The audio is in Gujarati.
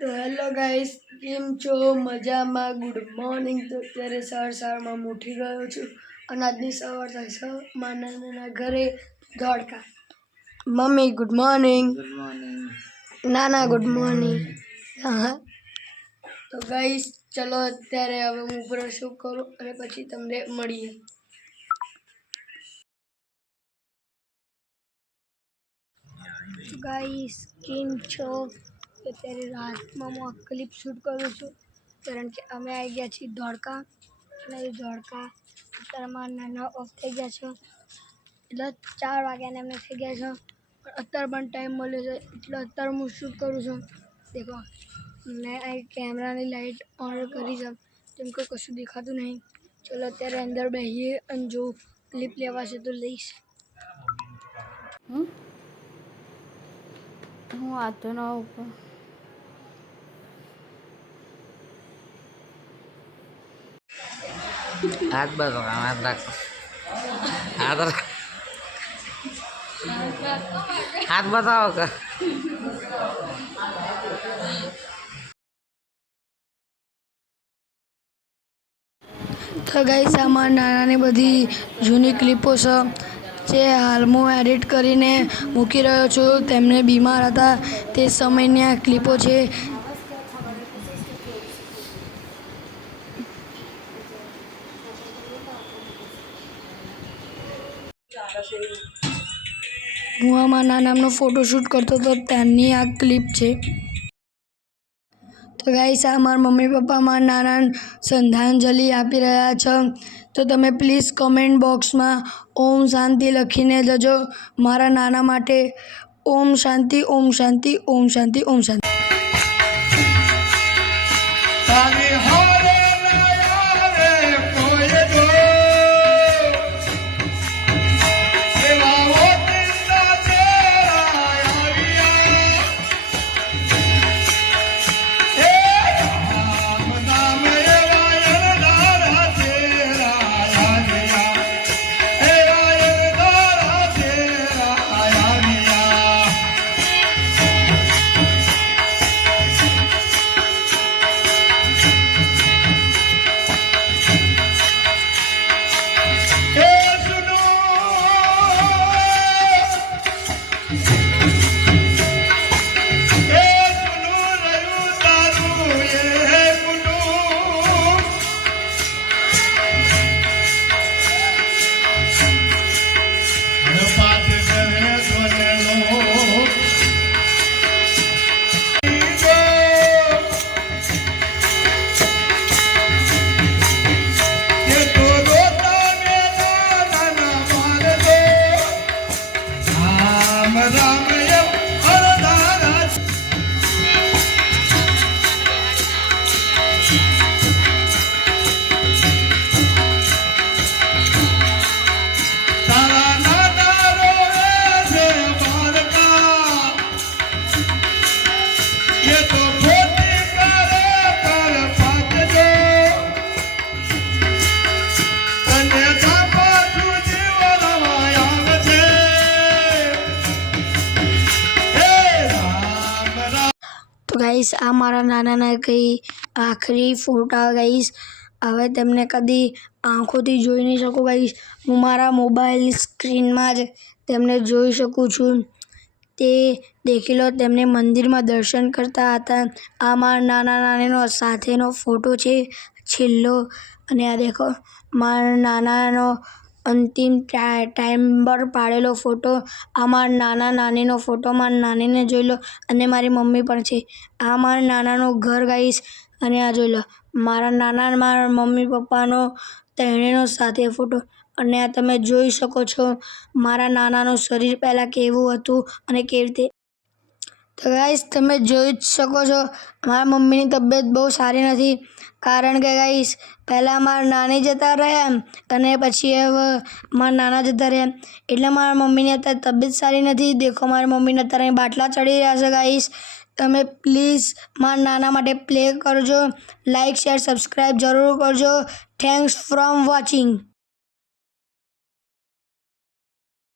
તો હેલો ગાઈસ, કેમ છો? મજામાં? Good morning. તો અત્યારે સવારમાં હું ઉઠી ગયો છું અને આજની સવાર થાય છે મારા નાના ઘરે Dholka. Mummy good morning. Good morning. નાના ગુડ મોર્નિંગ. હા તો ગાઈસ ચલો અત્યારે હવે હું બ્રશ કરું અને પછી તમને મળીએ. ગાઈસ કેમ છો? અત્યારે રાતમાં હું આ ક્લિપ શૂટ કરું છું કારણ કે અમે આવી ગયા છીએ ધોળકા અને ધોળકા અત્યારમાં નાના ઓફ થઈ ગયા છે એટલે 4 વાગ્યાને એમને થઈ ગયા છે પણ અત્યારે પણ ટાઈમ મળ્યો છે એટલે અત્યારે હું શૂટ કરું છું. દેખો મેં અહીં કેમેરાની લાઇટ ઓન કરી છે કેમ કે કશું દેખાતું નહીં. ચલો અત્યારે અંદર બેસીએ અને જો ક્લિપ લેવાશે તો લઈશ. હું આતો ના ઉપર હાથ બતાવો, હાથ રાખો, હાથ બતાવો કે તો ગાઈસ આમાં નાનાની બધી જૂની ક્લિપો છે જે હાલમાં એડિટ કરીને મૂકી રહ્યો છું. તેમને બીમાર હતા તે સમયની આ ક્લિપો છે. હું આમાં નાનાનો ફોટોશૂટ કરતો હતો ત્યાંની આ ક્લિપ છે. તો ગાઈસ આ મારા મમ્મી પપ્પા મારા નાનાને શ્રદ્ધાંજલિ આપી રહ્યા છે. તો તમે પ્લીઝ કમેન્ટ બોક્સમાં ઓમ શાંતિ લખીને જજો મારા નાના માટે. ઓમ શાંતિ, ઓમ શાંતિ, ઓમ શાંતિ, ઓમ શાંતિ. તો ગાઈસ આ મારા નાનાના કંઈ આખરી ફોટા ગાઈસ. હવે તેમને કદી આંખોથી જોઈ નહીં શકું ગાઈસ. હું મારા મોબાઈલ સ્ક્રીનમાં જ તેમને જોઈ શકું છું. તે દેખી લો તેમને મંદિરમાં દર્શન કરતા હતા. આ મારા નાના નાનીનો સાથેનો ફોટો છે છેલ્લો. અને આ દેખો મારા નાનાનો અંતિમ ટાઈમ પર પાડેલો ફોટો. આ મારા નાના નાનીનો ફોટો. મારા નાનીને જોઈ લો અને મારી મમ્મી પણ છે. આ મારા નાનાનું ઘર ગાઈસ. અને આ જોઈ લો મારા નાના મારા મમ્મી પપ્પાનો ત્રણેયનો સાથે ફોટો. અને આ તમે જોઈ શકો છો મારા નાનાનું શરીર પહેલાં કેવું હતું અને કેવી રીતે. તો ગાઈસ તમે જોઈ જ શકો છો મારા મમ્મીની તબિયત બહુ સારી નથી કારણ કે ગાઈસ પહેલાં મારા નાની જતા રહ્યા અને પછી હવે મારા નાના જતા રહ્યા એટલે મારા મમ્મીની અત્યારે તબિયત સારી નથી. દેખો મારી મમ્મીને અત્યારે બાટલા ચડી રહ્યા છે ગાઈસ. તમે પ્લીઝ મારા નાના માટે પ્લે કરજો. લાઇક શેર સબસ્ક્રાઈબ જરૂર કરજો. Thanks from watching.